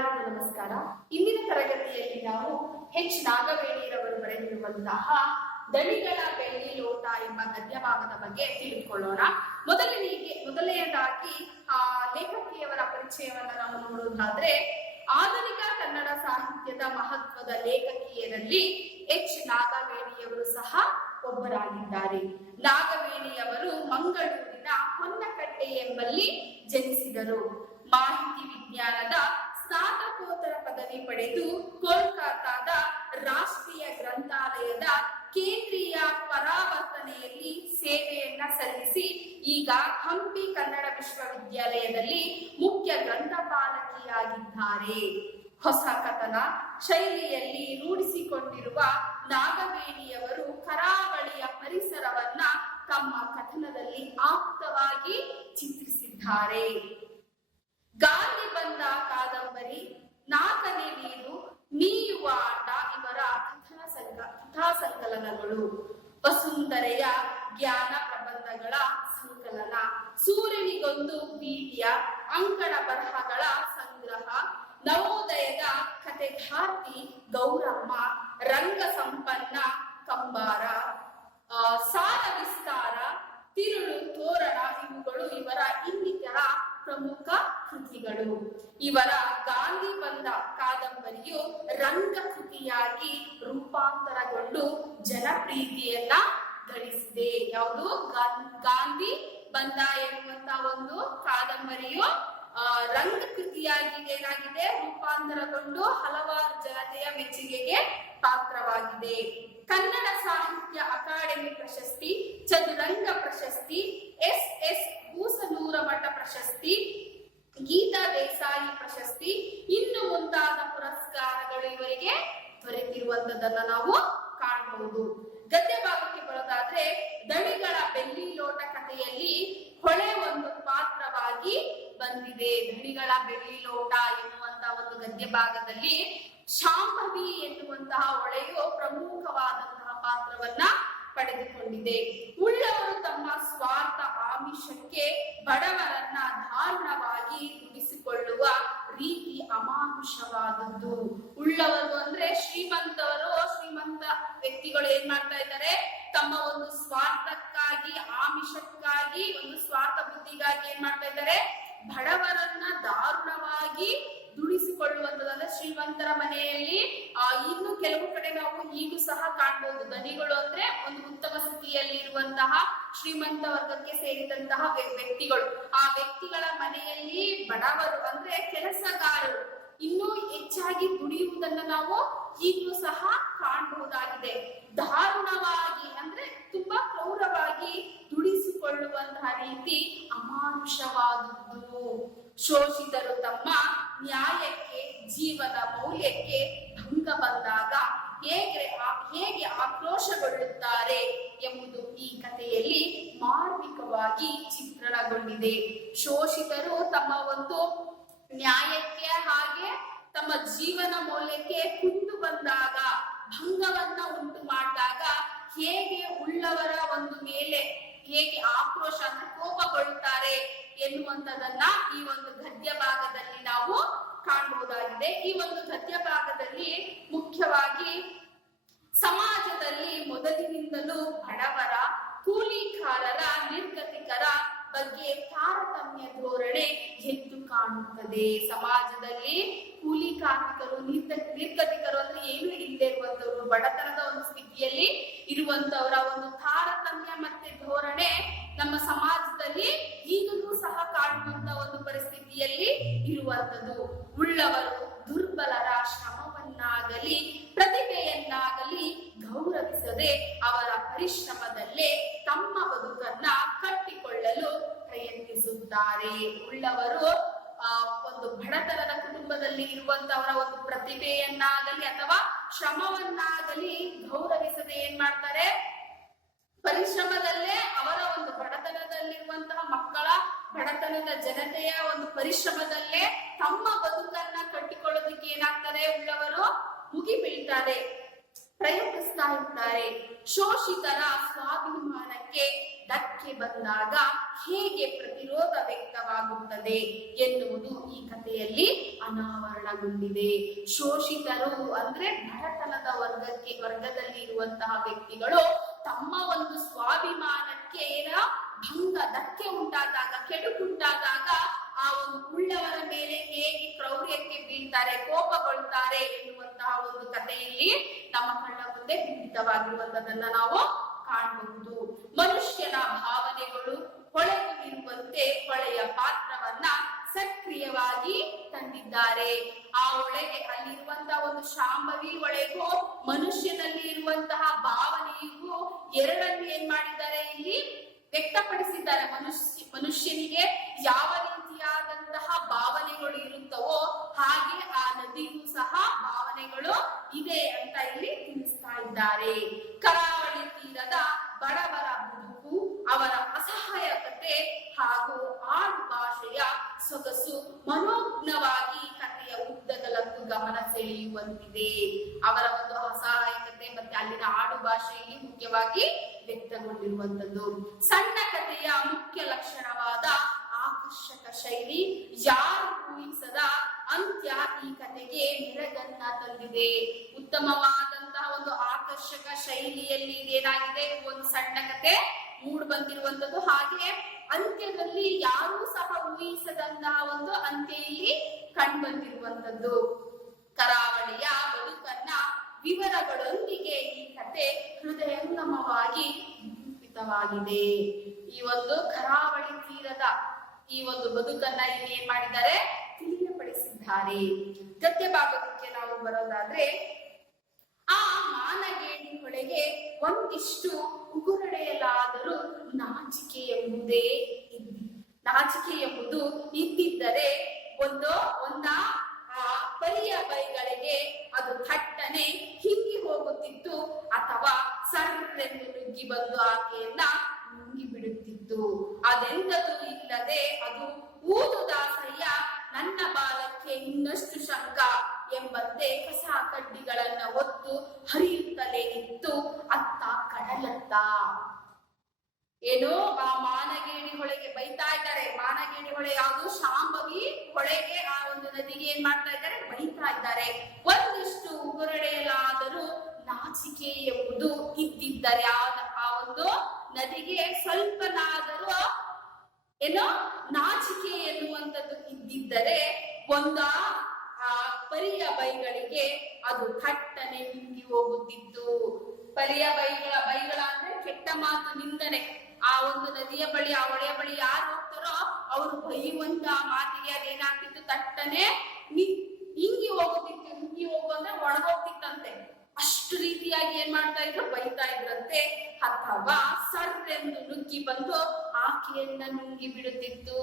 ಎಲ್ಲರಿಗೂ ನಮಸ್ಕಾರ. ಇಂದಿನ ತರಗತಿಯಲ್ಲಿ ನಾವು ಎಚ್ ನಾಗವೇಣಿರವರು ಬರೆದಿರುವಂತಹ ದಣಿಗಳ ಬೆಳ್ಳಿ ಲೋಟ ಎಂಬ ಗದ್ಯ ಭಾಗದ ಬಗ್ಗೆ ತಿಳಿದುಕೊಳ್ಳೋಣ. ಮೊದಲನೆಯದಾಗಿ ಲೇಖಕಿಯವರ ಪರಿಚಯವನ್ನ ನಾವು ನೋಡುವುದಾದ್ರೆ, ಆಧುನಿಕ ಕನ್ನಡ ಸಾಹಿತ್ಯದ ಮಹತ್ವದ ಲೇಖಕಿಯರಲ್ಲಿ ಎಚ್ ನಾಗವೇಣಿಯವರು ಸಹ ಒಬ್ಬರಾಗಿದ್ದಾರೆ. ನಾಗವೇಣಿಯವರು ಮಂಗಳೂರಿನ ಹೊನ್ನಕಟ್ಟೆ ಎಂಬಲ್ಲಿ ಜನಿಸಿದರು. ಮಾಹಿತಿ ವಿಜ್ಞಾನದ ಸ್ನಾತಕೋತ್ತರ ಪದವಿ ಪಡೆದು ಕೋಲ್ಕತ್ತಾದ ರಾಷ್ಟ್ರೀಯ ಗ್ರಂಥಾಲಯದ ಕೇಂದ್ರೀಯ ಪರಾವರ್ತನೆಯಲ್ಲಿ ಸೇವೆಯನ್ನ ಸಲ್ಲಿಸಿ ಈಗ ಹಂಪಿ ಕನ್ನಡ ವಿಶ್ವವಿದ್ಯಾಲಯದಲ್ಲಿ ಮುಖ್ಯ ಗ್ರಂಥಪಾಲಕಿಯಾಗಿದ್ದಾರೆ. ಹೊಸ ಕಥನ ಶೈಲಿಯಲ್ಲಿ ರೂಢಿಸಿಕೊಂಡಿರುವ ನಾಗವೇಣಿಯವರು ಕರಾವಳಿಯ ಪರಿಸರವನ್ನ ತಮ್ಮ ಕಥನದಲ್ಲಿ ಆಪ್ತವಾಗಿ ಚಿತ್ರಿಸಿದ್ದಾರೆ. ಗಾಂಧಿ ಬಂದ ಕಾದಂಬರಿ, ನಾಲ್ಕನೇ ನೀರು, ನೀಯುವ ಆಟ ಇವರ ಕಥಾ ಸಂಕಲನಗಳು. ವಸುಂಧರೆಯ ಜ್ಞಾನ ಪ್ರಬಂಧಗಳ ಸಂಕಲನ, ಸೂರ್ಯನಿಗೊಂದು ಬೀದಿಯ ಅಂಕಣ ಬರಹಗಳ ಸಂಗ್ರಹ, ನವೋದಯದ ಕಥೆಗಾರ್ತಿ ಗೌರಮ್ಮ, ರಂಗ ಸಂಪನ್ನ ಕಂಬಾರ, ಸಾರ ವಿಸ್ತಾರ, ತಿರುಳು ತೋರಣ ಇವುಗಳು ಇವರ ಇನ್ನಿತರ ಪ್ರಮುಖ ಕೃತಿಗಳು. ಇವರ ಗಾಂಧಿ ಬಂದ ಕಾದಂಬರಿಯು ರಂಗಕೃತಿಯಾಗಿ ರೂಪಾಂತರಗೊಂಡು ಜನಪ್ರಿಯತೆಯನ್ನ ಗಳಿಸಿದೆ. ಯಾವುದು ಗಾಂಧಿ ಬಂದ ಎನ್ನುವಂತ ಒಂದು ಕಾದಂಬರಿಯು ರಂಗಕೃತಿಯಾಗಿ ಏನಾಗಿದೆ, ರೂಪಾಂತರಗೊಂಡು ಹಲವಾರು ಜನತೆಯ ಮೆಚ್ಚುಗೆಗೆ ಪಾತ್ರವಾಗಿದೆ. ಕನ್ನಡ ಸಾಹಿತ್ಯ ಅಕಾಡೆಮಿ ಪ್ರಶಸ್ತಿ, ಚದುರಂಗ ಪ್ರಶಸ್ತಿ, ಎಸ್ ಭೂಸನೂರ ಮಠ ಪ್ರಶಸ್ತಿ, ಗೀತಾ ದೇಸಾಯಿ ಪ್ರಶಸ್ತಿ, ಇನ್ನು ಮುಂತಾದ ಪುರಸ್ಕಾರಗಳು ಇವರಿಗೆ ದೊರೆತಿರುವಂತದನ್ನ ನಾವು ಕಾಣಬಹುದು. ಗದ್ಯ ಭಾಗಕ್ಕೆ ಬರೋದಾದ್ರೆ, ದಣಿಗಳ ಬೆಳ್ಳಿ ಲೋಟ ಕಥೆಯಲ್ಲಿ ಹೊಳೆ ಒಂದು ಪಾತ್ರವಾಗಿ ಬಂದಿದೆ. ದಣಿಗಳ ಬೆಳ್ಳಿ ಲೋಟ ಎನ್ನುವಂತ ಒಂದು ಗದ್ಯ ಭಾಗದಲ್ಲಿ ಶಾಂಭವಿ ಎನ್ನುವಂತಹ ಹೊಳೆಯು ಪ್ರಮುಖವಾದಂತಹ ಪಾತ್ರವನ್ನ ಪಡೆದುಕೊಂಡಿದೆ. ಉಳ್ಳವರು ತಮ್ಮ ಸ್ವಾರ್ಥ ಆಮಿಷಕ್ಕೆ ಬಡವರನ್ನ ದಾರುಣವಾಗಿ ನುಡಿಸಿಕೊಳ್ಳುವ ರೀತಿ ಅಮಾನುಷವಾದದ್ದು. ಉಳ್ಳವರು ಅಂದ್ರೆ ಶ್ರೀಮಂತ ವ್ಯಕ್ತಿಗಳು ಏನ್ ಮಾಡ್ತಾ ಇದ್ದಾರೆ, ತಮ್ಮ ಒಂದು ಸ್ವಾರ್ಥಕ್ಕಾಗಿ, ಆಮಿಷಕ್ಕಾಗಿ, ಒಂದು ಸ್ವಾರ್ಥ ಬುದ್ಧಿಗಾಗಿ ಏನ್ ಮಾಡ್ತಾ ಇದ್ದಾರೆ, ಬಡವರನ್ನ ದಾರುಣವಾಗಿ ದುಡಿಸಿಕೊಳ್ಳುವಂತದಂದ್ರೆ ಶ್ರೀಮಂತರ ಮನೆಯಲ್ಲಿ ಇನ್ನು ಕೆಲವು ಕಡೆ ನಾವು ಈಗೂ ಸಹ ಕಾಣಬಹುದು. ಧನಿಗಳು ಅಂದ್ರೆ ಒಂದು ಉತ್ತಮ ಸ್ಥಿತಿಯಲ್ಲಿ ಇರುವಂತಹ ಶ್ರೀಮಂತ ವರ್ಗಕ್ಕೆ ಸೇರಿದಂತಹ ವ್ಯಕ್ತಿಗಳು. ಆ ವ್ಯಕ್ತಿಗಳ ಮನೆಯಲ್ಲಿ ಬಡವರು ಅಂದ್ರೆ ಕೆಲಸಗಾರರು ಇನ್ನೂ ಹೆಚ್ಚಾಗಿ ದುಡಿಯುವುದನ್ನು ನಾವು ಈಗಲೂ ಸಹ ಕಾಣಬಹುದಾಗಿದೆ. ದಾರುಣವಾಗಿ ಅಂದ್ರೆ ತುಂಬಾ ಕ್ರೂರವಾಗಿ ದುಡಿಸಿಕೊಳ್ಳುವಂತಹ ರೀತಿ ಅಮಾನುಷವಾದದ್ದು. ಶೋಷಿತರು ತಮ್ಮ ನ್ಯಾಯಕ್ಕೆ, ಜೀವನ ಮೌಲ್ಯಕ್ಕೆ ಭಂಗ ಬಂದಾಗ ಹೇಗೆ ಆಕ್ರೋಶಗೊಳ್ಳುತ್ತಾರೆ ಎಂಬುದು ಈ ಕಥೆಯಲ್ಲಿ ಮಾರ್ಮಿಕವಾಗಿ ಚಿತ್ರಣಗೊಂಡಿದೆ. ಶೋಷಿತರು ತಮ್ಮ ಒಂದು ನ್ಯಾಯಕ್ಕೆ ಹಾಗೆ ತಮ್ಮ ಜೀವನ ಮೌಲ್ಯಕ್ಕೆ ಕುಂದು ಬಂದಾಗ, ಭಂಗವನ್ನ ಉಂಟು ಮಾಡಿದಾಗ ಹೇಗೆ ಉಳ್ಳವರ ಒಂದು ಮೇಲೆ ಹೇಗೆ ಆಕ್ರೋಶ ಅಂದ್ರೆ ಕೋಪಗೊಳ್ಳುತ್ತಾರೆ ಎನ್ನುವಂಥದ್ದನ್ನ ಈ ಒಂದು ಗದ್ಯ ಭಾಗದಲ್ಲಿ ನಾವು ಕಾಣಬಹುದಾಗಿದೆ. ಈ ಒಂದು ಗದ್ಯ ಭಾಗದಲ್ಲಿ ಮುಖ್ಯವಾಗಿ ಸಮಾಜದಲ್ಲಿ ಮೊದಲಿನಿಂದಲೂ ಬಡವರ, ಕೂಲಿಕಾರರ, ನಿರ್ಗತಿಕರ ಬಗ್ಗೆ ತಾರತಮ್ಯ ಧೋರಣೆ ಎದ್ದು ಕಾಣುತ್ತದೆ. ಸಮಾಜದಲ್ಲಿ ಕೂಲಿ ಕಾರ್ಮಿಕರು, ನಿರ್ಗತಿಕರು ಅಂದ್ರೆ ಏನು ಇಲ್ಲದೆ ಇರುವಂತವ್ರು, ಬಡತನದ ಒಂದು ಸ್ಥಿತಿಯಲ್ಲಿ ಇರುವಂತವರ ಒಂದು ತಾರತಮ್ಯ ಮತ್ತೆ ಧೋರಣೆ ನಮ್ಮ ಸಮಾಜದಲ್ಲಿ ಈಗಲೂ ಸಹ ಕಾಣುವಂತ ಒಂದು ಪರಿಸ್ಥಿತಿಯಲ್ಲಿ ಇರುವಂತದ್ದು. ಉಳ್ಳವರು ದುರ್ಬಲರ ಶ್ರಮವನ್ನಾಗಲಿ ಪ್ರತಿಭೆಯನ್ನಾಗಲಿ ಗೌರವಿಸದೆ ಅವರ ಪರಿಶ್ರಮದಲ್ಲೇ ತಮ್ಮ ಬದುಕನ್ನ ಕಟ್ಟಿಕೊಳ್ಳಲು ಪ್ರಯತ್ನಿಸುತ್ತಾರೆ. ಉಳ್ಳವರು ಒಂದು ಬಡತನದ ಕುಟುಂಬದಲ್ಲಿ ಇರುವಂತವರ ಒಂದು ಪ್ರತಿಭೆಯನ್ನಾಗಲಿ ಅಥವಾ ಶ್ರಮವನ್ನಾಗಲಿ ಗೌರವಿಸದೆ ಏನ್ ಮಾಡ್ತಾರೆ, ಪರಿಶ್ರಮದಲ್ಲೇ ಅವರ ಒಂದು ಬಡತನದಲ್ಲಿರುವಂತಹ ಮಕ್ಕಳ, ಬಡತನದ ಜನತೆಯ ಒಂದು ಪರಿಶ್ರಮದಲ್ಲೇ ತಮ್ಮ ಬದುಕನ್ನ ಕಟ್ಟಿಕೊಳ್ಳೋದಕ್ಕೆ ಏನಾಗ್ತಾರೆ, ಉಳ್ಳವರು ಮುಗಿ ಬೀಳ್ತಾರೆ, ಪ್ರಯತ್ನಿಸ್ತಾ ಇರ್ತಾರೆ. ಶೋಷಿತರ ಸ್ವಾಭಿಮಾನಕ್ಕೆ ಧಕ್ಕೆ ಬಂದಾಗ ಹೇಗೆ ಪ್ರತಿರೋಧ ವ್ಯಕ್ತವಾಗುತ್ತದೆ ಎನ್ನುವುದು ಈ ಕಥೆಯಲ್ಲಿ ಅನಾವರಣಗೊಂಡಿದೆ. ಶೋಷಿತರು ಅಂದ್ರೆ ಬಡತನದ ವರ್ಗದಲ್ಲಿ ಇರುವಂತಹ ವ್ಯಕ್ತಿಗಳು ತಮ್ಮ ಒಂದು ಸ್ವಾಭಿಮಾನಕ್ಕೆ ಧಕ್ಕೆ ಉಂಟಾದಾಗ, ಕೆಡುಕುಂಟಾದಾಗ ಆ ಒಂದು ಉಳ್ಳವರ ಮೇಲೆ ಹೇಗೆ ಕ್ರೌರ್ಯಕ್ಕೆ ಬೀಳ್ತಾರೆ, ಕೋಪಗೊಳ್ತಾರೆ ಎನ್ನುವಂತಹ ಒಂದು ಕಥೆಯಲ್ಲಿ ನಮ್ಮ ಕಣ್ಣ ಮುಂದೆ ಬಿಂಬಿತವಾಗಿರುವಂತದನ್ನ ನಾವು ಕಾಣಬಹುದು. ಮನುಷ್ಯನ ಭಾವನೆಗಳು ಹೊಳೆದು ಇರುವಂತೆ ಹೊಳೆಯ ಪಾತ್ರವನ್ನ ಸಕ್ರಿಯವಾಗಿ ತಂದಿದ್ದಾರೆ. ಆ ಒಳಗೆ ಅಲ್ಲಿರುವಂತಹ ಒಂದು ಶಾಂಭವಿ ಒಳಗೂ ಮನುಷ್ಯನಲ್ಲಿ ಇರುವಂತಹ ಭಾವನೆಗೂ ಎರಡನ್ನು ಏನ್ ಮಾಡಿದ್ದಾರೆ, ಇಲ್ಲಿ ವ್ಯಕ್ತಪಡಿಸಿದ್ದಾರೆ. ಮನುಷ್ಯನಿಗೆ ಯಾವ ರೀತಿಯಾದಂತಹ ಭಾವನೆಗಳು ಇರುತ್ತವೋ ಹಾಗೆ ಆ ನದಿಗೂ ಸಹ ಭಾವನೆಗಳು ಇದೆ ಅಂತ ಇಲ್ಲಿ ತಿಳಿಸ್ತಾ ಇದ್ದಾರೆ. ಕರಾವಳಿ ತೀರದ ಬಡವರ ಬದುಕು, ಅವರ ಅಸಹಾಯಕತೆ ಹಾಗೂ ಆಡು ಭಾಷೆಯ ಸೊಗಸು ಮನೋಜ್ಞವಾಗಿ ಕಥೆಯ ಉದ್ದಗಲಕ್ಕೂ ಗಮನ ಸೆಳೆಯುವಂತಿದೆ. ಅವರ ಒಂದು ಅಸಹಾಯಕತೆ ಮತ್ತೆ ಅಲ್ಲಿನ ಆಡು ಭಾಷೆಯಲ್ಲಿ ಮುಖ್ಯವಾಗಿ ವ್ಯಕ್ತಗೊಂಡಿರುವಂತದ್ದು. ಸಣ್ಣ ಕಥೆಯ ಮುಖ್ಯ ಲಕ್ಷಣವಾದ ಆಕರ್ಷಕ ಶೈಲಿ, ಯಾರು ಊಹಿಸದ ಅಂತ್ಯ ಈ ಕಥೆಗೆ ಮೆರಗನ್ನ ತಂದಿದೆ. ಉತ್ತಮವಾದಂತಹ ಒಂದು ಆಕರ್ಷಕ ಶೈಲಿಯಲ್ಲಿ ಏನಾಗಿದೆ, ಒಂದು ಸಣ್ಣ ಕಥೆ ಮೂಡ್ ಬಂದಿರುವಂತದ್ದು. ಹಾಗೆ ಅಂತ್ಯದಲ್ಲಿ ಯಾರೂ ಸಹ ಊಹಿಸದಂತಹ ಒಂದು ಅಂತ್ಯ ಇಲ್ಲಿ ಕಂಡು ಬಂದಿರುವಂತದ್ದು. ಕರಾವಳಿಯ ಬದುಕನ್ನ ವಿವರಗಳೊಂದಿಗೆ ಈ ಕಥೆ ಹೃದಯಂಗಮವಾಗಿ ನಿರೂಪಿತವಾಗಿದೆ. ಈ ಒಂದು ಕರಾವಳಿ ತೀರದ ಈ ಒಂದು ಬದುಕನ್ನ ಇಲ್ಲಿ ಏನ್ ಮಾಡಿದ್ದಾರೆ, ತಿಳಿಯಪಡಿಸಿದ್ದಾರೆ. ಗದ್ಯ ಭಾಗಕ್ಕೆ ನಾವು ಬರೋದಾದ್ರೆ, ಆ ಮಾನಗೇಣಿ ಹೊಳೆಗೆ ಒಂದಿಷ್ಟು ಉಗುರಡೆಯಲಾದರೂ ನಾಚಿಕೆ ಎಂಬುದು ಇದ್ದಿದ್ದರೆ ಆ ಪರಿಯ ಬೈಗಳಿಗೆ ಅದು ಥಟ್ಟನೆ ಹಿಂಗಿ ಹೋಗುತ್ತಿತ್ತು, ಅಥವಾ ಸರ್ರೆಂದು ನುಗ್ಗಿ ಬಂದು ಆಕೆಯನ್ನ ನುಂಗಿ ಬಿಡುತ್ತಿತ್ತು. ಅದೆಂದೂ ಇಲ್ಲದೆ ಅದು ಊದು ದಾಸಯ್ಯ ನನ್ನ ಬಾಲಕ್ಕೆ ಇನ್ನಷ್ಟು ಶಂಕ ಎಂಬಂತೆ ಕಸ ಕಡ್ಡಿಗಳನ್ನ ಹೊತ್ತು ಹರಿಯುತ್ತಲೇ ಇತ್ತು ಅತ್ತ ಕಡಲತ್ತ. ಏನೋ ಆ ಮಾನಗೇಣಿ ಹೊಳೆಗೆ ಬೈತಾ ಇದ್ದಾರೆ. ಮಾನಗೇಣಿ ಹೊಳೆ ಯಾವುದು, ಶಾಂಭವಿ ಹೊಳೆಗೆ, ಆ ಒಂದು ನದಿಗೆ ಏನ್ ಮಾಡ್ತಾ ಇದ್ದಾರೆ, ಬೈತಾ ಇದ್ದಾರೆ. ಒಂದಿಷ್ಟು ಉಗುರಡೆಯಲಾದರೂ ನಾಚಿಕೆ ಎಂಬುದು ಇದ್ದಿದ್ದರೆ, ಆ ಒಂದು ನದಿಗೆ ಸ್ವಲ್ಪನಾದರೂ ಏನೋ ನಾಚಿಕೆ ಎನ್ನುವಂಥದ್ದು ಇದ್ದಿದ್ದರೆ ಆ ಪರಿಯ ಬೈಗಳಿಗೆ ಅದು ಥಟ್ಟನೆ ಹಿಂಗಿ ಹೋಗುತ್ತಿತ್ತು. ಪರಿಯ ಬೈಗಳ ಅಂದ್ರೆ ಕೆಟ್ಟ ಮಾತು, ನಿಂದನೆ. ಆ ಒಂದು ನದಿಯ ಬಳಿ, ಆ ಹೊಳೆಯ ಬಳಿ ಯಾರು ಹೋಗ್ತಾರೋ ಅವರು ಬೈಯುವಂತ ಮಾತಿಗೆ ಅದೇನಾಗ್ತಿತ್ತು, ತಟ್ಟನೆ ಹಿಂಗಿ ಹೋಗುತ್ತಿತ್ತು. ಹಿಂಗಿ ಹೋಗುವಂದ್ರೆ ಒಣಗೋಗ್ತಿತ್ತಂತೆ. ಅಷ್ಟು ರೀತಿಯಾಗಿ ಏನ್ ಮಾಡ್ತಾ ಇದ್ರು, ಬೈತಾ ಇದ್ರಂತೆ. ಅಥವಾ ಸರ್ರೆಂದು ನುಗ್ಗಿ ಬಂದು ಆಕೆಯನ್ನ ನುಂಗಿ ಬಿಡುತ್ತಿತ್ತು.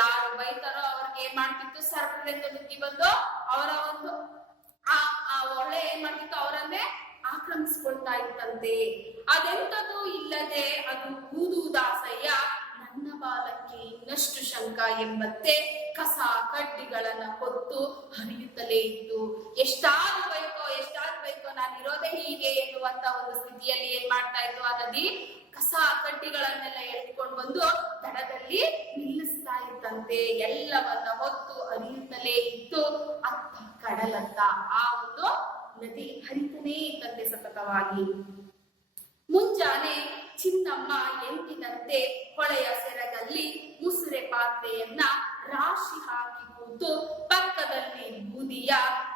ಯಾರು ಬೈತಾರೋ ಅವ್ರಿಗೆ ಏನ್ ಮಾಡ್ತಿತ್ತು, ಸರ್ರೆಂದು ನುಗ್ಗಿ ಬಂದು ಅವರ ಒಂದು ಆ ಹೊಳೆ ಏನ್ ಮಾಡ್ತಿತ್ತು, ಅವರನ್ನೇ ಆಕ್ರಮಿಸಿಕೊಳ್ತಾ ಇತ್ತಂತೆ. ಅದೆಂತದೂ ಇಲ್ಲದೆ ಅದು ಊದು ದಾಸಯ್ಯ ನನ್ನ ಬಾಲಕ್ಕೆ ಇನ್ನಷ್ಟು ಶಂಕ ಎಂಬಂತೆ ಕಸ ಕಡ್ಡಿಗಳನ್ನ ಹೊತ್ತು ಹರಿಯುತ್ತಲೇ ಇತ್ತು. ಎಷ್ಟಾದ್ರೂ ಬೇಕೋ ನಾನು ಇರೋದೇ ಹೀಗೆ ಎನ್ನುವಂತ ಒಂದು ಸ್ಥಿತಿಯಲ್ಲಿ ಏನ್ ಮಾಡ್ತಾ ಇತ್ತು, ಆ ನದಿ ಕಸ ಕಡ್ಡಿಗಳನ್ನೆಲ್ಲ ಎತ್ಕೊಂಡು ಬಂದು ದಡದಲ್ಲಿ ನಿಲ್ಲಿಸ್ತಾ ಇತ್ತಂತೆ. ಎಲ್ಲವನ್ನ ಹೊತ್ತು ಹರಿಯುತ್ತಲೇ ಇತ್ತು ಅತ್ತ ಕಡಲತ್ತ. ಆ ಒಂದು ನದಿ ಹರಿತನೇ ಇತ್ತಂತೆ ಸತತವಾಗಿ. ಮುಂಜಾನೆ ಚಿನ್ನಮ್ಮ ಎಂದಿನಂತೆ ಹೊಳೆಯ ಸೆರಗಲ್ಲಿ ಮುಸುರೆ ಪಾತ್ರೆಯನ್ನ ರಾಶಿ ಹಾಕಿ ಕೂತು ಪಕ್ಕದಲ್ಲಿ ಬೂದಿಯ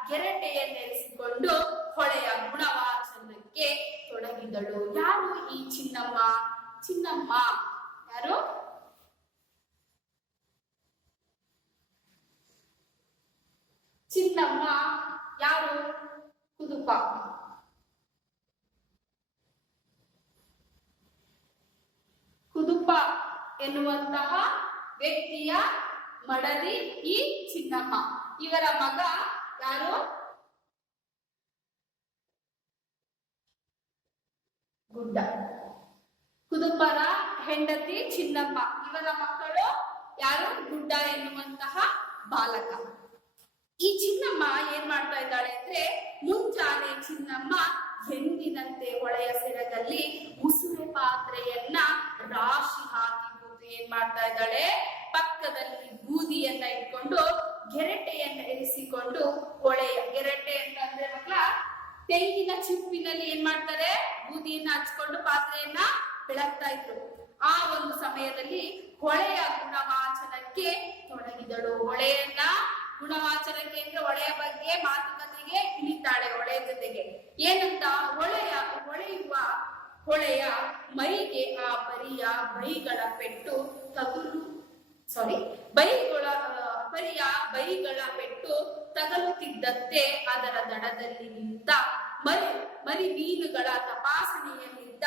ಗೆರಟೆಯನ್ನೆರಿಸಿಕೊಂಡು ಹೊಳೆಯ ಗುಣವಾಚನಕ್ಕೆ ತೊಡಗಿದಳು. ಯಾರು ಈ ಚಿನ್ನಮ್ಮ? ಯಾರು? ಚಿನ್ನಮ್ಮ ಯಾರು? ಕುದುಪ. ಕುದುಪ ಎನ್ನುವಂತಹ ವ್ಯಕ್ತಿಯ ಮಡದಿ ಈ ಚಿನ್ನಮ್ಮ. ಇವರ ಮಗ ಯಾರು? ಗುಡ್ಡ. ಕುದುಪರ ಹೆಂಡತಿ ಚಿನ್ನಮ್ಮ. ಇವರ ಮಕ್ಕಳು ಯಾರು? ಗುಡ್ಡ ಎನ್ನುವಂತಹ ಬಾಲಕ. ಈ ಚಿನ್ನಮ್ಮ ಏನ್ ಮಾಡ್ತಾ ಇದ್ದಾಳೆ ಅಂದ್ರೆ, ಮುಂಜಾನೆ ಚಿನ್ನಮ್ಮ ಎಂದಿನಂತೆ ಹೊಳೆಯ ಸೆರಗಲ್ಲಿ ಮುಸುರೆ ಪಾತ್ರೆಯನ್ನ ರಾಶಿ ಹಾಕಿ ಕೂತು ಏನ್ ಮಾಡ್ತಾ ಇದ್ದಾಳೆ, ಪಕ್ಕದಲ್ಲಿ ಬೂದಿಯನ್ನ ಇಟ್ಕೊಂಡು ಗೆರಟೆಯನ್ನ ಇರಿಸಿಕೊಂಡು ಗೆರಟೆ ಅಂತಂದ್ರೆ ಮಕ್ಕಳ ತೆಂಗಿನ ಚಿಪ್ಪಿನಲ್ಲಿ ಏನ್ ಮಾಡ್ತಾರೆ, ಬೂದಿಯನ್ನ ಹಚ್ಕೊಂಡು ಪಾತ್ರೆಯನ್ನ ಬೆಳಗ್ತಾ ಇದ್ರು. ಆ ಒಂದು ಸಮಯದಲ್ಲಿ ಹೊಳೆಯ ಗುಣವಾಚನಕ್ಕೆ ತೊಡಗಿದಳು. ಹೊಳೆಯನ್ನ ಗುಣವಾಚನಕ್ಕೆ ಅಂದ್ರೆ ಹೊಳೆಯ ಬಗ್ಗೆ ಮಾತುಕತೆಗೆ ಇಳಿತಾಳೆ. ಹೊಳೆಯ ಜೊತೆಗೆ ಏನಂತ, ಹೊಳೆಯ ಮೈಗೆ ಆ ಪರಿಯ ಬೈಗಳ ಪೆಟ್ಟು ಬೈಗಳ ಪೆಟ್ಟು ತಗಲುತ್ತಿದ್ದಂತೆ ಅದರ ದಡದಲ್ಲಿ ನಿಂತ ಮರಿ ಮೀನುಗಳ ತಪಾಸಣೆಯಲ್ಲಿದ್ದ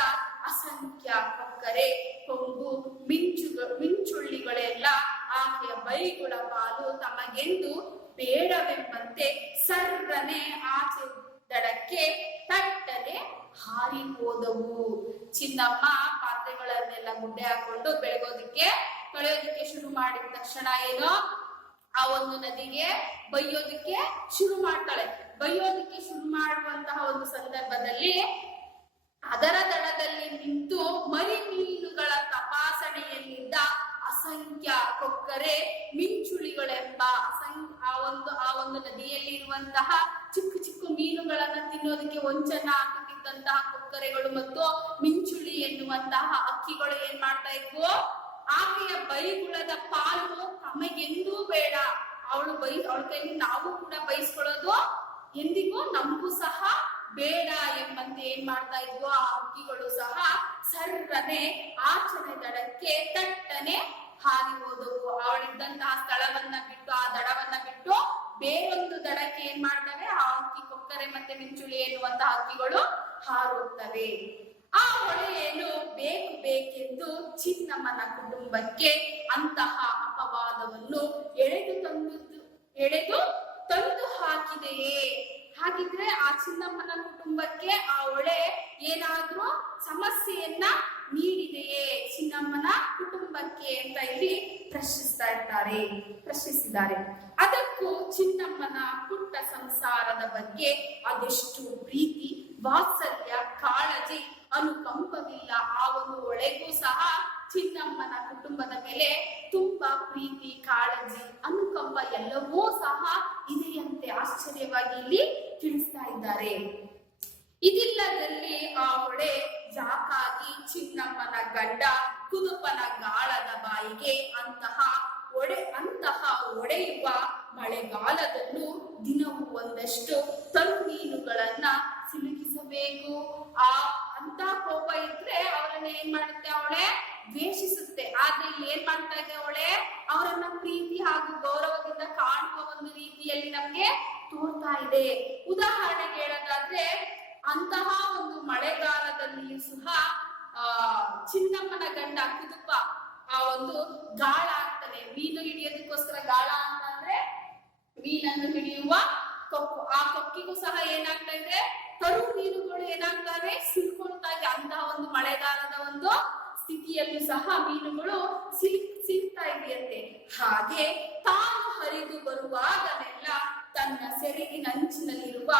ಅಸಂಖ್ಯ ಕೊಕ್ಕರೆ, ಕೊಂಬು, ಮಿಂಚುಳ್ಳಿಗಳೆಲ್ಲ ಆಕೆಯ ಬೈಗುಳ ಪಾಲು ತಮಗೆಂದು ಬೇಡವೆಂಬಂತೆ ಸರ್ರನೆ ಆಚೆ ದಡಕ್ಕೆ ತಟ್ಟನೆ ಹಾರಿ ಹೋದವು. ಚಿನ್ನಮ್ಮ ಪಾತ್ರೆಗಳನ್ನೆಲ್ಲ ಗುಡ್ಡೆ ಹಾಕೊಂಡು ತೊಳೆಯೋದಕ್ಕೆ ಶುರು ಮಾಡಿದ ತಕ್ಷಣ ಏನೋ ಆ ಒಂದು ನದಿಗೆ ಬೈಯೋದಕ್ಕೆ ಶುರು ಮಾಡ್ತಾಳೆ. ಬೈಯೋದಕ್ಕೆ ಶುರು ಮಾಡುವಂತಹ ಒಂದು ಸಂದರ್ಭದಲ್ಲಿ ಅದರ ದಡದಲ್ಲಿ ನಿಂತು ಮರಿ ಮೀನುಗಳ ತಪಾಸಣೆಯಲ್ಲಿದ್ದ ಅಸಂಖ್ಯ ಕೊಕ್ಕರೆ, ಮಿಂಚುಳಿಗಳೆಂಬ ಆ ಒಂದು ನದಿಯಲ್ಲಿ ಇರುವಂತಹ ಚಿಕ್ಕ ಚಿಕ್ಕ ಮೀನುಗಳನ್ನ ತಿನ್ನೋದಕ್ಕೆ ಒಂಚನ್ನ ಹಾಕುತ್ತಿದ್ದಂತಹ ಕೊಕ್ಕರೆಗಳು ಮತ್ತು ಮಿಂಚುಳಿ ಎನ್ನುವಂತಹ ಅಕ್ಕಿಗಳು ಏನ್ ಮಾಡ್ತಾ ಇದ್ವು, ಆಕೆಯ ಬೈಗುಳದ ಪಾಲು ತಮಗೆಂದೂ ಬೇಡ, ಅವಳ ಕೈಲಿ ನಾವು ಕೂಡ ಬಯಸ್ಕೊಳ್ಳೋದು ಎಂದಿಗೂ ನಮಗೂ ಸಹ ಬೇಡ ಎಂಬಂತೆ ಏನ್ ಮಾಡ್ತಾ ಇದ್ವು ಆ ಅಕ್ಕಿಗಳು ಸಹ ಸರ್ರನೆ ಆಚರಣೆ ದಡಕ್ಕೆ ತಟ್ಟನೆ ಹಾರಿ ಹೋದವು. ಅವಳಿದ್ದಂತಹ ಸ್ಥಳವನ್ನ ಬಿಟ್ಟು, ಆ ದಡವನ್ನ ಬಿಟ್ಟು ಬೇರೊಂದು ದಡಕ್ಕೆ ಏನ್ ಮಾಡ್ತವೆ, ಆ ಅಕ್ಕಿ ಕೊಕ್ಕರೆ ಮತ್ತೆ ಮಿಂಚುಳಿ ಎನ್ನುವಂತಹ ಅಕ್ಕಿಗಳು ಹಾರೋಗ್ತವೆ. ಆ ಹೊಳೆಯನ್ನು ಬೇಕೆಂದು ಚಿನ್ನಮ್ಮನ ಕುಟುಂಬಕ್ಕೆ ಅಂತಹ ಅಪವಾದವನ್ನು ಎಳೆದು ತಂದು ಹಾಕಿದೆಯೇ? ಹಾಗಿದ್ರೆ ಆ ಚಿನ್ನಮ್ಮನ ಕುಟುಂಬಕ್ಕೆ ಆ ಹೊಳೆ ಏನಾದ್ರೂ ಸಮಸ್ಯೆಯನ್ನ ನೀಡಿದೆಯೇ ಚಿನ್ನಮ್ಮನ ಕುಟುಂಬಕ್ಕೆ ಅಂತ ಇಲ್ಲಿ ಪ್ರಶ್ನಿಸಿದ್ದಾರೆ. ಅದಕ್ಕೂ ಚಿನ್ನಮ್ಮನ ಪುಟ್ಟ ಸಂಸಾರದ ಬಗ್ಗೆ ಅದೆಷ್ಟು ಪ್ರೀತಿ, ವಾತ್ಸಲ್ಯ, ಕಾಳಜಿ, ಅನುಕಂಪವಿಲ್ಲ. ಆ ಒಂದು ಹೊಳೆಗೂ ಸಹ ಚಿನ್ನಮ್ಮನ ಕುಟುಂಬದ ಮೇಲೆ ತುಂಬಾ ಪ್ರೀತಿ, ಕಾಳಜಿ, ಅನುಕಂಪ ಎಲ್ಲವೂ ಸಹ ಇದೆಯಂತೆ ಆಶ್ಚರ್ಯವಾಗಿ ಇಲ್ಲಿ ತಿಳಿಸ್ತಾ ಇದ್ದಾರೆ. ಇದಿಲ್ಲದಲ್ಲಿ ಆ ಹೊಳೆ ಯಾಕಾಗಿ ಚಿನ್ನಮ್ಮನ ಗಂಡ ಕುದುಪನ ಗಾಳದ ಬಾಯಿಗೆ ಅಂತಹ ಒಡೆಯುವ ಮಳೆಗಾಲದಲ್ಲೂ ದಿನವೂ ಒಂದಷ್ಟು ಮೀನುಗಳನ್ನ ಸಿಲುಕಿಸಬೇಕು? ಅಂತ ಕೋಪ ಇದ್ರೆ ಅವರನ್ನ ಏನ್ ಮಾಡುತ್ತೆ, ಅವಳೆ ದ್ವೇಷಿಸುತ್ತೆ. ಆದ್ರೆ ಇಲ್ಲಿ ಏನ್ ಮಾಡ್ತಾ ಇದೆ, ಅವಳೆ ಅವರನ್ನ ಪ್ರೀತಿ ಹಾಗೂ ಗೌರವದಿಂದ ಕಾಣುವ ಒಂದು ರೀತಿಯಲ್ಲಿ ನಮ್ಗೆ ತೋರ್ತಾ ಇದೆ. ಉದಾಹರಣೆಗೆ ಹೇಳೋದಾದ್ರೆ, ಅಂತಹ ಒಂದು ಮಳೆಗಾಲದಲ್ಲಿಯೂ ಸಹ ಚಿನ್ನಮ್ಮನ ಗಂಡ ಕುದುಪ ಆ ಒಂದು ಗಾಳ ಆಗ್ತಾನೆ. ಮೀನು ಹಿಡಿಯೋದಕ್ಕೋಸ್ಕರ ಗಾಳ ಅಂತಂದ್ರೆ ಮೀನನ್ನು ಹಿಡಿಯುವ ಕೊಕ್ಕು. ಆ ಕೊಕ್ಕಿಗೂ ಸಹ ಏನಾಗ್ತಾ ಇದೆ, ಮೀನುಗಳು ಏನಾಗ್ತವೆ, ಸಿಲ್ಕೊಳ್ತಾ ಇದೆ. ಅಂತಹ ಒಂದು ಮಳೆಗಾಲದ ಒಂದು ಸ್ಥಿತಿಯಲ್ಲೂ ಸಹ ಮೀನುಗಳು ಸಿಗ್ತಾ ಇದೆಯಂತೆ. ಹಾಗೆ ತಾನು ಹರಿದು ಬರುವಾಗಲೆಲ್ಲ ತನ್ನ ಸೆರಗಿನಂಚಿನಲ್ಲಿರುವ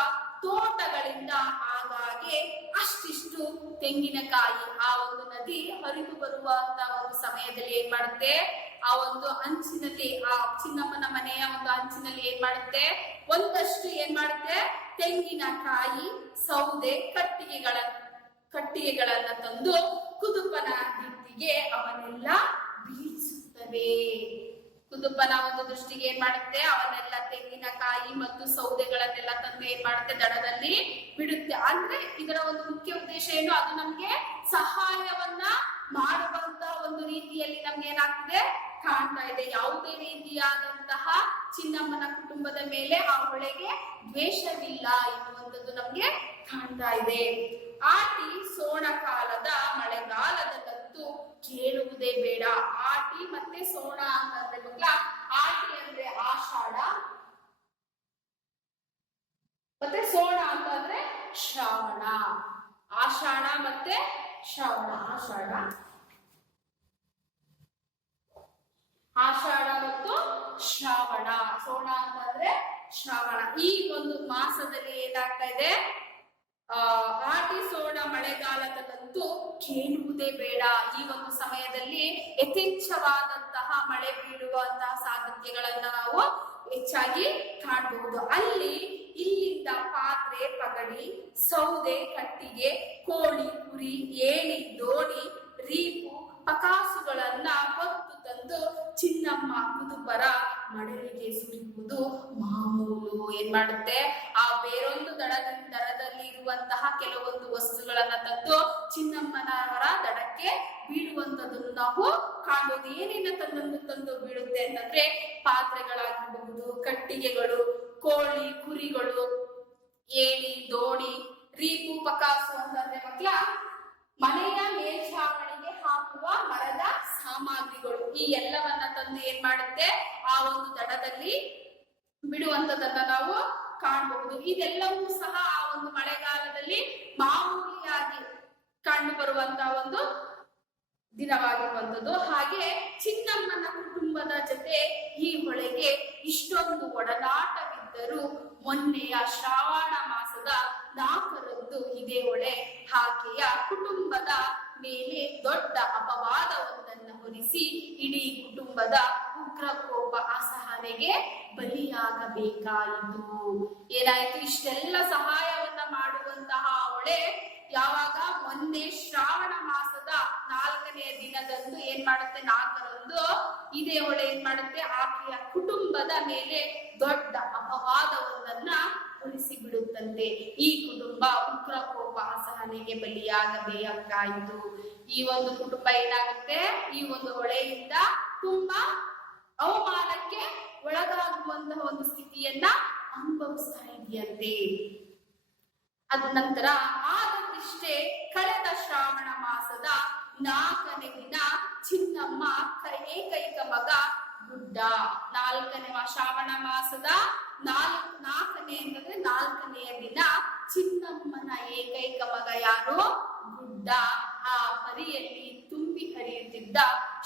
ತೋಟಗಳಿಂದ ಆಗಾಗ್ಗೆ ಅಷ್ಟಿಷ್ಟು ತೆಂಗಿನಕಾಯಿ, ಆ ಒಂದು ನದಿ ಹರಿದು ಬರುವಂತ ಒಂದು ಸಮಯದಲ್ಲಿ ಏನ್ ಮಾಡುತ್ತೆ, ಆ ಒಂದು ಅಂಚಿನಲ್ಲಿ, ಆ ಚಿನ್ನಮ್ಮನ ಮನೆಯ ಒಂದು ಅಂಚಿನಲ್ಲಿ ಏನ್ ಮಾಡುತ್ತೆ, ಒಂದಷ್ಟು ಏನ್ ಮಾಡುತ್ತೆ, ತೆಂಗಿನಕಾಯಿ, ಸೌದೆ, ಕಟ್ಟಿಗೆಗಳನ್ನ ತಂದು ಕುದುಪನ ದಿಟ್ಟಿಗೆ ಅವನ್ನೆಲ್ಲ ಬೀಳಿಸುತ್ತವೆ. ಕುದುಪನ ಒಂದು ದೃಷ್ಟಿಗೆ ಏನ್ ಮಾಡುತ್ತೆ, ಅವನ್ನೆಲ್ಲ ತೆಂಗಿನಕಾಯಿ ಮತ್ತು ಸೌದೆಗಳನ್ನೆಲ್ಲ ತಂದು ಏನ್ ಮಾಡುತ್ತೆ, ದಡದಲ್ಲಿ ಬಿಡುತ್ತೆ. ಅಂದ್ರೆ ಇದರ ಒಂದು ಮುಖ್ಯ ಉದ್ದೇಶ ಏನು, ಅದು ನಮ್ಗೆ ಸಹಾಯವನ್ನ ಮಾಡುವಂತ ಒಂದು ರೀತಿಯಲ್ಲಿ ನಮ್ಗೆ ಏನಾಗ್ತಿದೆ, ಕಾಣ್ತಾ ಇದೆ. ಯಾವುದೇ ರೀತಿಯಾದಂತಹ ಚಿನ್ನಮ್ಮನ ಕುಟುಂಬದ ಮೇಲೆ ಆ ಹೊಳೆಗೆ ದ್ವೇಷವಿಲ್ಲ ಎನ್ನುವಂಥದ್ದು ನಮ್ಗೆ ಕಾಣ್ತಾ ಇದೆ. ಆಟಿ ಸೋಣ ಕಾಲದ ಮಳೆಗಾಲದಲ್ಲಂತೂ ಕೇಳುವುದೇ ಬೇಡ. ಆಟಿ ಮತ್ತೆ ಸೋಣ ಅಂತಂದ್ರೆ ಮಕ್ಕಳ, ಆಟಿ ಅಂದ್ರೆ ಆಷಾಢ ಮತ್ತೆ ಸೋಣ ಅಂತಂದ್ರೆ ಶ್ರಾವಣ. ಆಷಾಢ ಮತ್ತೆ ಶ್ರಾವಣ, ಆಷಾಢ ಮತ್ತು ಶ್ರಾವಣ. ಸೋಣ ಅಂತಂದ್ರೆ ಶ್ರಾವಣ. ಈ ಒಂದು ಮಾಸದಲ್ಲಿ ಏನಾಗ್ತಾ ಇದೆ, ಆಟಿಸೋಣ ಮಳೆಗಾಲದಲ್ಲಂತೂ ಕೇಳುವುದೇ ಬೇಡ. ಈ ಒಂದು ಸಮಯದಲ್ಲಿ ಯಥೇಚ್ಛವಾದಂತಹ ಮಳೆ ಬೀಳುವಂತಹ ಸಾಧ್ಯತೆಗಳನ್ನ ನಾವು ಹೆಚ್ಚಾಗಿ ಕಾಣಬಹುದು. ಅಲ್ಲಿ ಇಲ್ಲಿಂದ ಪಾತ್ರೆ ಪಗಡಿ, ಸೌದೆ, ಕಟ್ಟಿಗೆ, ಕೋಳಿ, ಕುರಿ, ಏಣಿ, ದೋಣಿ, ರೀಪು, ಪಕಾಸುಗಳನ್ನ ಹೊತ್ತು ತಂದು ಚಿನ್ನಮ್ಮ ಕುದುಪರ ಮಡಲಿಗೆ ಸುರಿಯುವುದು ಮಾಮೂಲು. ಏನ್ ಮಾಡುತ್ತೆ, ಆ ಬೇರೊಂದು ದಡದಲ್ಲಿ ಇರುವಂತಹ ಕೆಲವೊಂದು ವಸ್ತುಗಳನ್ನ ತಂದು ಚಿನ್ನಮ್ಮನವರ ದಡಕ್ಕೆ ಬೀಳುವಂತದನ್ನು ನಾವು ಕಾಣಬಹುದು. ಏನೇನ ತಂದು ಬೀಳುತ್ತೆ ಅಂತಂದ್ರೆ ಪಾತ್ರೆಗಳಾಗಿರಬಹುದು, ಕಟ್ಟಿಗೆಗಳು, ಕೋಳಿ, ಕುರಿಗಳು, ಏಣಿ, ದೋಣಿ, ರೀಪು, ಪಕಾಸು ಅಂತಂದ್ರೆ ಮಕ್ಕಳ ಮನೆಯ ಮೇಲ್ಛಾವಣಿಗೆ ಹಾಕುವ ಮರದ ಸಾಮಗ್ರಿಗಳು. ಈ ಎಲ್ಲವನ್ನ ತಂದು ಏನ್ ಮಾಡುತ್ತೆ, ಆ ಒಂದು ದಡದಲ್ಲಿ ಬಿಡುವಂತದನ್ನ ನಾವು ಕಾಣಬಹುದು. ಇದೆಲ್ಲವೂ ಸಹ ಆ ಒಂದು ಮಳೆಗಾಲದಲ್ಲಿ ಮಾಮೂಲಿಯಾಗಿ ಕಂಡು ಬರುವಂತಹ ಒಂದು ದಿನವಾಗಿರುವಂತದ್ದು. ಹಾಗೆ ಚಿನ್ನಮ್ಮನ ಕುಟುಂಬದ ಜೊತೆ ಈ ಹೊಳೆಗೆ ಇಷ್ಟೊಂದು ಒಡನಾಟವಿದ್ದರೂ ಮೊನ್ನೆಯ ಶ್ರಾವಣ ಮಾಸದ 4ರಂದು ಇದೇ ಹೊಳೆ ಆಕೆಯ ಕುಟುಂಬದ ಮೇಲೆ ದೊಡ್ಡ ಅಪವಾದವೊಂದನ್ನು ಹೊರಿಸಿ ಇಡೀ ಕುಟುಂಬದ ಉಗ್ರ ಕೋಪ ಅಸಹನೆಗೆ ಬಲಿಯಾಗಬೇಕಾಯಿತು. ಏನಾಯ್ತು, ಇಷ್ಟೆಲ್ಲ ಸಹಾಯವನ್ನ ಮಾಡುವಂತಹ ಹೊಳೆ ಯಾವಾಗ ಮೊನ್ನೆ ಶ್ರಾವಣ ಮಾಸದ 4ನೇ ದಿನದಂದು ಏನ್ ಮಾಡುತ್ತೆ, 4ರಂದು ಇದೇ ಹೊಳೆ ಏನ್ ಮಾಡುತ್ತೆ, ಆಕೆಯ ಕುಟುಂಬದ ಮೇಲೆ ದೊಡ್ಡ ಅಪವಾದವೊಂದನ್ನ ಹೊರಿಸಿ ಬಿಡುತ್ತಂತೆ. ಈ ಕುಟುಂಬ ಉಗ್ರ ಕೋಪ ಅಸಹನೆಗೆ ಬಲಿಯಾಗಬೇಕಾಯಿತು. ಈ ಒಂದು ಕುಟುಂಬ ಏನಾಗುತ್ತೆ, ಈ ಒಂದು ಹೊಳೆಯಿಂದ ತುಂಬಾ ಅವಮಾನಕ್ಕೆ ಒಳಗಾಗುವಂತಹ ಒಂದು ಸ್ಥಿತಿಯನ್ನ ಅನುಭವಿಸ್ತಾ ಇದೆಯಂತೆ. ಅದ ನಂತರ ಆದಷ್ಟೇ ಕಳೆದ ಶ್ರಾವಣ ಮಾಸದ 4ನೇ ದಿನ ಚಿನ್ನಮ್ಮ ಏಕೈಕ ಮಗ ಗುಡ್ಡ, 4ನೇ ಶ್ರಾವಣ ಮಾಸದ 4ನೇ ಅಂತಂದ್ರೆ 4ನೆಯ ದಿನ ಚಿನ್ನಮ್ಮನ ಏಕೈಕ ಮಗ ಯಾರು, ಗುಡ್ಡ, ಆ ಪರಿಯಲ್ಲಿ ತುಂಬಿ ಹರಿಯುತ್ತಿದ್ದ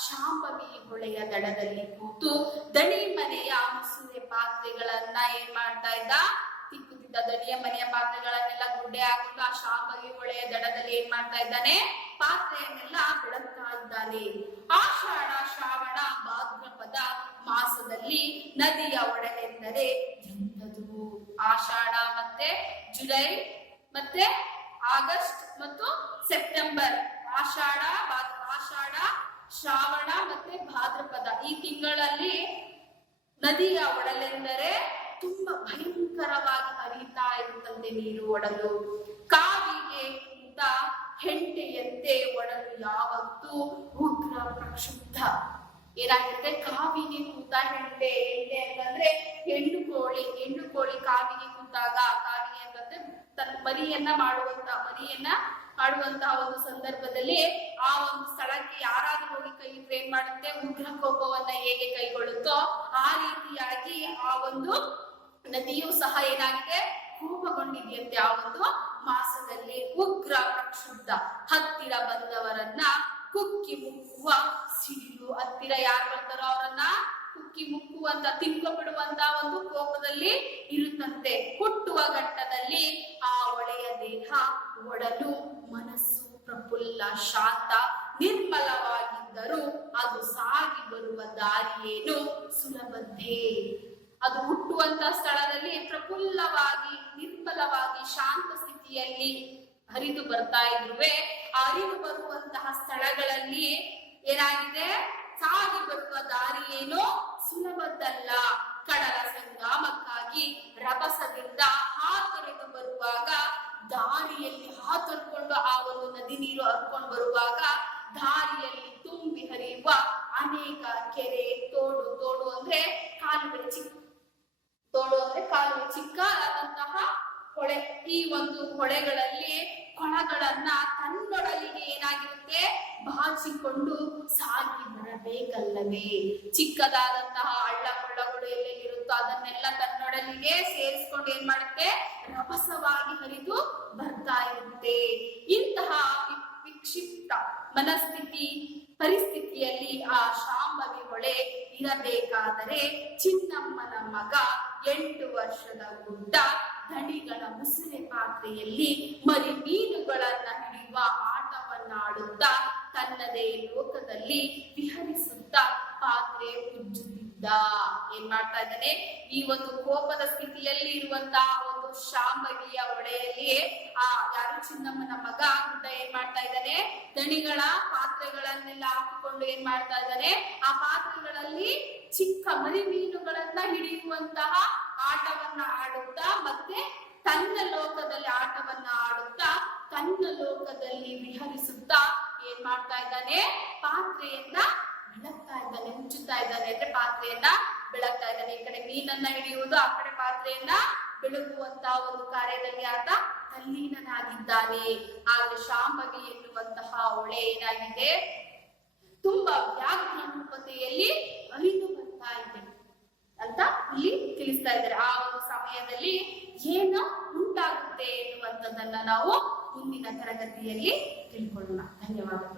ಶಾಂಭವಿ ಹೊಳೆಯ ದಡದಲ್ಲಿ ಕೂತು ದಣಿ ಮನೆಯ ಮಸೂದೆ ಪಾತ್ರೆಗಳನ್ನ ಏನ್ ಮಾಡ್ತಾ ಇದ್ದ, ತಿಕ್ಕುತ್ತಿದ್ದ. ದಣಿಯ ಮನೆಯ ಪಾತ್ರೆಗಳನ್ನೆಲ್ಲ ಗುಡ್ಡೆ ಹಾಕೊಂಡು ಆ ಶಾಂಭವಿ ಹೊಳೆಯ ದಡದಲ್ಲಿ ಏನ್ ಮಾಡ್ತಾ ಇದ್ದಾನೆ, ಪಾತ್ರೆಯನ್ನೆಲ್ಲ ಬೆಳಗ್ತಾ ಇದ್ದಾನೆ. ಆಷಾಢ, ಶ್ರಾವಣ, ಭಾದ್ರಪದ ಮಾಸದಲ್ಲಿ ನದಿಯ ಒಡಲೆಂದರೆ ಎಂಥದು? ಆಷಾಢ ಮತ್ತೆ ಜುಲೈ ಮತ್ತೆ ಆಗಸ್ಟ್ ಮತ್ತು ಸೆಪ್ಟೆಂಬರ್, ಆಷಾಢ, ಶ್ರಾವಣ ಮತ್ತೆ ಭಾದ್ರಪದ ಈ ತಿಂಗಳಲ್ಲಿ ನದಿಯ ಒಡಲೆಂದರೆ ತುಂಬಾ ಭಯಂಕರವಾಗಿ ಹರಿತಾ ಇರುತ್ತಂತೆ ನೀರು. ಒಡಲು ಕಾವಿಗೆ ಕೂತ ಹೆಂಟೆಯಂತೆ ಒಡಲು ಯಾವತ್ತೂ ಉಗ್ರ ಪ್ರಕ್ಷುಬ್ಧ. ಏನಾಗಿರುತ್ತೆ, ಕಾವಿಗೆ ಕೂತ ಹೆಂಟೆ ಅಂತಂದ್ರೆ ಹೆಣ್ಣು ಕೋಳಿ ಕಾವಿಗೆ ಕೂತಾಗ, ಕಾವಿಗೆ ಅಂತಂದ್ರೆ ತನ್ನ ಮರಿಯನ್ನ ಮಾಡುವಂತಹ ಒಂದು ಸಂದರ್ಭದಲ್ಲಿ ಆ ಒಂದು ಸ್ಥಳಕ್ಕೆ ಯಾರಾದ್ರೂ ಹೋಗಿ ಕೈ ಇಟ್ರೆ ಏನ್ ಮಾಡುತ್ತೆ, ಉಗ್ರ ಕೋಪವನ್ನ ಹೇಗೆ ಕೈಗೊಳ್ಳುತ್ತೋ ಆ ರೀತಿಯಾಗಿ ಆ ಒಂದು ನದಿಯು ಸಹ ಏನಾಗಿದೆ, ಕೋಪಗೊಂಡಿದೆಯಂತೆ. ಆ ಒಂದು ಮಾಸದಲ್ಲಿ ಉಗ್ರ ಪ್ರಕ್ಷುಬ್ಧ, ಹತ್ತಿರ ಬಂದವರನ್ನ ಕುಕ್ಕಿ ಮುಕ್ಕುವ ಸಿಡಿಲು. ಹತ್ತಿರ ಯಾರು ಬರ್ತಾರೋ ಅವರನ್ನ ಕುಕ್ಕಿ ಮುಕ್ಕುವಂತ, ತಿನ್ಕೊಬಿಡುವಂತ ಒಂದು ಕೋಪದಲ್ಲಿ ಇರುತ್ತಂತೆ. ಹುಟ್ಟುವ ಘಟ್ಟದಲ್ಲಿ ಆ ಒಳೆಯ ದೇಹ, ಒಡಲು, ಮನಸ್ಸು ಪ್ರಫುಲ್ಲ, ಶಾಂತ, ನಿರ್ಮಲವಾಗಿದ್ದರೂ ಅದು ಸಾಗಿ ಬರುವ ದಾರಿಯೇನು ಸುಲಭದ್ದೇ. ಅದು ಹುಟ್ಟುವಂತ ಸ್ಥಳದಲ್ಲಿ ಪ್ರಫುಲ್ಲವಾಗಿ, ನಿರ್ಮಲವಾಗಿ, ಶಾಂತ ಸ್ಥಿತಿಯಲ್ಲಿ ಹರಿದು ಬರ್ತಾ ಇರುವೆ, ಹರಿದು ಬರುವಂತಹ ಸ್ಥಳಗಳಲ್ಲಿ ಏನಾಗಿದೆ, ಸಾಗಿ ಬರುವ ದಾರಿಯೇನು ಸುಲಭದ್ದಲ್ಲ. ಕಡಲ ಸಂಗಮಕ್ಕಾಗಿ ರಭಸದಿಂದ ಹಾತೊರೆದು ಬರುವಾಗ, ದಾರಿಯಲ್ಲಿ ಹಾತೊರ್ಕೊಂಡು ಆ ಒಂದು ನದಿ ನೀರು ಹರ್ಕೊಂಡು ಬರುವಾಗ ದಾರಿಯಲ್ಲಿ ತುಂಬಿ ಹರಿಯುವ ಅನೇಕ ಕೆರೆ, ತೋಡು ಅಂದ್ರೆ ಕಾಲುವೆ, ಚಿಕ್ಕದಾದಂತಹ ಹೊಳೆ. ಈ ಒಂದು ಹೊಳೆಗಳಲ್ಲಿ ಕೊಳಗಳನ್ನ ತನ್ನೊಡಲಿಗೆ ಏನಾಗಿರುತ್ತೆ, ಬಾಚಿಕೊಂಡು ಸಾಗಿ ಬರಬೇಕಲ್ಲವೇ. ಚಿಕ್ಕದಾದಂತಹ ಹಳ್ಳ ಕೊಳ್ಳಗಳು ಎಲ್ಲೆಲ್ಲಿರುತ್ತೋ ಅದನ್ನೆಲ್ಲ ತನ್ನೊಡಲಿಗೆ ಸೇರಿಸ್ಕೊಂಡು ಏನ್ ಮಾಡುತ್ತೆ, ರಭಸವಾಗಿ ಹರಿದು ಬರ್ತಾ ಇರುತ್ತೆ. ಇಂತಹ ವಿಕ್ಷಿಪ್ತ ಪರಿಸ್ಥಿತಿಯಲ್ಲಿ ಆ ಶಾಂಭವಿ ಹೊಳೆ ಇರಬೇಕಾದರೆ ಚಿನ್ನಮ್ಮನ ಮಗ 8 ವರ್ಷದ ಗುಡ್ಡ ದಣಿಗಳ ಮುಸುರೆ ಪಾತ್ರೆಯಲ್ಲಿ ಮರಿ ಮೀನುಗಳನ್ನ ಹಿಡಿಯುವ ಆಟವನ್ನಾಡುತ್ತಾ ತನ್ನದೇ ಲೋಕದಲ್ಲಿ ವಿಹರಿಸುತ್ತಾ ಪಾತ್ರೆ ಉಜ್ಜುತ್ತಿದ್ದ. ಏನ್ ಮಾಡ್ತಾ ಇದ್ದಾನೆ? ಈ ಒಂದು ಕೋಪದ ಸ್ಥಿತಿಯಲ್ಲಿ ಇರುವಂತಹ ಒಂದು ಶಾಂಭವಿಯ ಒಡೆಯಲ್ಲಿ ಯಾರು ಚಿನ್ನಮ್ಮನ ಮಗ ಗುಡ್ಡ ಏನ್ ಮಾಡ್ತಾ ಇದ್ದಾನೆ? ದಣಿಗಳ ಪಾತ್ರೆಗಳನ್ನೆಲ್ಲ ಹಾಕಿಕೊಂಡು ಏನ್ ಮಾಡ್ತಾ ಇದ್ದಾನೆ? ಆ ಪಾತ್ರೆಗಳಲ್ಲಿ ಚಿಕ್ಕ ಮರಿ ಮೀನುಗಳನ್ನ ಹಿಡಿಯುವಂತಹ ಆಟವನ್ನ ಆಡುತ್ತಾ ಮತ್ತೆ ತನ್ನ ಲೋಕದಲ್ಲಿ ಆಟವನ್ನ ಆಡುತ್ತಾ ತನ್ನ ಲೋಕದಲ್ಲಿ ವಿಹರಿಸುತ್ತಾ ಏನ್ ಮಾಡ್ತಾ ಇದ್ದಾನೆ? ಪಾತ್ರೆಯನ್ನ ಬೆಳಗ್ತಾ ಇದ್ದಾನೆ, ಮುಚ್ಚುತ್ತಾ ಇದ್ದಾನೆ. ಅಂದ್ರೆ ಪಾತ್ರೆಯನ್ನ ಬೆಳಗ್ತಾ ಇದ್ದಾನೆ. ಈ ಕಡೆ ಮೀನನ್ನ ಹಿಡಿಯುವುದು, ಆ ಕಡೆ ಪಾತ್ರೆಯನ್ನ ಬೆಳಗುವಂತಹ ಒಂದು ಕಾರ್ಯದಲ್ಲಿ ಆತ ತಲ್ಲೀನನಾಗಿದ್ದಾನೆ. ಆದ್ರೆ ಶಾಂಭವಿ ಎನ್ನುವಂತಹ ಹೊಳೆ ಏನಾಗಿದೆ? ತುಂಬಾ ವ್ಯಾಘ್ರಮತೆಯಲ್ಲಿ ಹರಿದು ಬರ್ತಾ ಇದೆ ಅಂತ ಇಲ್ಲಿ ತಿಳಿಸ್ತಾ ಇದ್ದಾರೆ. ಆ ಒಂದು ಸಮಯದಲ್ಲಿ ಏನು ಉಂಟಾಗುತ್ತೆ ಎನ್ನುವಂಥದ್ದನ್ನ ನಾವು ಮುಂದಿನ ತರಗತಿಯಲ್ಲಿ ತಿಳ್ಕೊಳ್ಳೋಣ. ಧನ್ಯವಾದ.